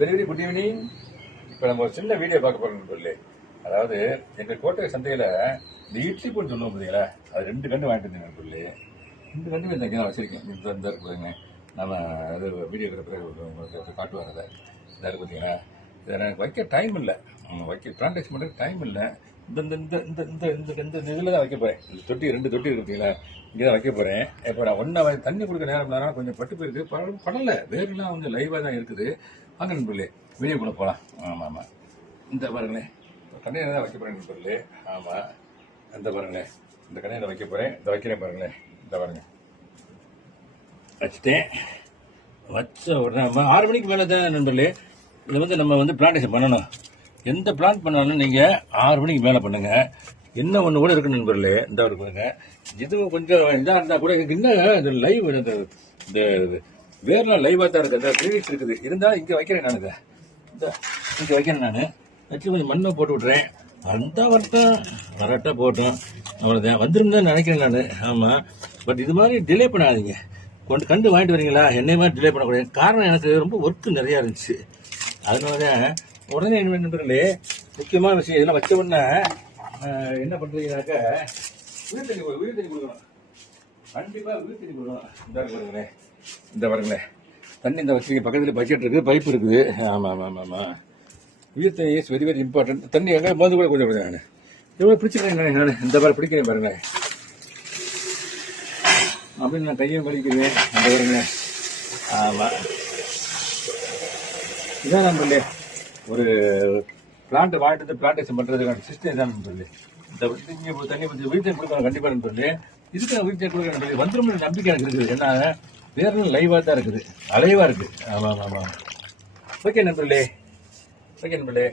Very very good evening. இப்போ நம்ம ஒரு சின்ன வீடியோ பார்க்க போகிறோம் சொல்லி, அதாவது எங்கள் கோட்டை சந்தையில் இந்த இட்லி பொண்ணு சொல்லுவோம் பார்த்தீங்களா, அது 2 கன்று வாங்கிட்டு இருந்தேன் சொல்லி. 2 கன்று இந்த இங்கே வச்சிருக்கேன். இந்த இருக்குதுங்க. நம்ம அது வீடியோ உங்களுக்கு காட்டுவார். அதை இந்த இருக்கு பார்த்தீங்களா, இதை எனக்கு வைக்க டைம் இல்லை, வைக்க பிளான்டேஷன் பண்ணுறதுக்கு டைம் இல்லை. இந்த இந்த இந்த இந்த இந்த இந்த இதில் தான் வைக்க போகிறேன். இந்த தொட்டி 2 தொட்டி இருக்கு பார்த்தீங்களா, இங்கே தான் வைக்க போகிறேன். இப்போ நான் ஒன்றா தண்ணி கொடுக்க நேரம் கொஞ்சம் பட்டு போயிருக்கு, படலை, வேறுலாம் கொஞ்சம் லைவாக தான் இருக்குது. வாங்க நண்பர்களே, வீடியோ கூட போகலாம். ஆமாம் ஆமாம், இந்த பாருங்களேன், கண்ணையில் தான் வைக்க போகிறேன் நண்பர்களே. ஆமாம், இந்த பாருங்களேன், இந்த கண்ணையில் வைக்க போகிறேன். இந்த வைக்கிறேன் பாருங்களேன், இந்த பாருங்கள், வச்சுட்டேன். வச்ச உடனே 6 மணிக்கு மேலே தான் நண்பர்களே இதை நம்ம பிளான்டேஷன் பண்ணணும். எந்த பிளான் பண்ணாலும் நீங்கள் 6 மணிக்கு மேலே பண்ணுங்கள். என்ன ஒன்று கூட இருக்கு நண்பர்களே, இந்த ஒரு பாருங்க, இதுவும் கொஞ்சம் இதாக இருந்தால் கூட எனக்கு இன்னும் இந்த லைவ் இந்த வேர்லாம் லைவாக தான் இருக்குது, அந்த ப்ரீவியஸ் இருக்குது. இருந்தால் இங்கே வைக்கிறேன் நான், இந்த இங்கே வைக்கிறேன் நான். வச்சு கொஞ்சம் மண்ணை போட்டு விட்றேன். அந்த வரட்டும், கரெக்டாக போட்டோம், அவ்வளோதான் வந்துடும் தான் நினைக்கிறேன் நான். ஆமாம், பட் இது மாதிரி டிலே பண்ணாதீங்க. கண்டு வாங்கிட்டு வரீங்களா, என்னை மாதிரி டிலே பண்ணக்கூடாது. காரணம் எனக்கு ரொம்ப ஒர்க்கு நிறையா இருந்துச்சு. அதனால தான் உடனே என்ன நண்பர்களே, முக்கியமான விஷயம், இதெல்லாம் வச்ச உடனே என்ன பண்ணுறீங்கனாக்கா உயிர் தண்ணி கொடுக்கணும். கண்டிப்பாக உயிர் தண்ணி கொடுக்கணும். இந்த பாருங்களேன், தண்ணி இந்த வச்சு பக்கத்தில் பக்கெட் இருக்குது, பைப் இருக்குது. ஆமாம் ஆமாம் ஆமாம் ஆமாம், உயிர் தண்ணி இஸ் வெரி வெரி இம்பார்ட்டன்ட். தண்ணி எங்கே மருந்து கூட கொஞ்சம் நான் எவ்வளோ பிடிச்சிருக்கேன் நான். இந்த மாதிரி பிடிக்கிறேன் பாருங்களேன், அப்படின்னு நான் கையும் கழிக்கிறேன். அந்த பாருங்களேன். ஆமாம், இதான் நண்பர்களே ஒரு பிளான்ட் வாங்கிட்டு பிளான்டேஷன் பண்ணுறதுக்கான சிஸ்டம் இதான் நண்பர்களே. இந்த இங்கே தண்ணி கொஞ்சம் உயிர் தண்ணி கொடுக்கணும் கண்டிப்பாக நண்பர்களே. இதுக்கு நான் உயிர் தண்ணி கொடுக்க நண்பர்களே, வந்துடும் நம்பிக்கை எனக்கு இருக்குது. ஏன்னா வேறும் லைவாக தான் இருக்குது, அலைவாக இருக்குது. ஆமாம் ஆமாம், ஓகே நண்பர்களே, ஓகே நண்பர்களே.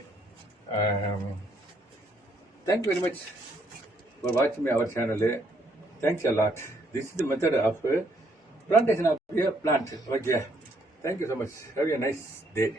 தேங்க்யூ வெரி மச் ஃபார் வாட்சிங் my our channel. Thanks a lot. This is the method of plantation of a plant. Okay, thank you so much. Have a nice day.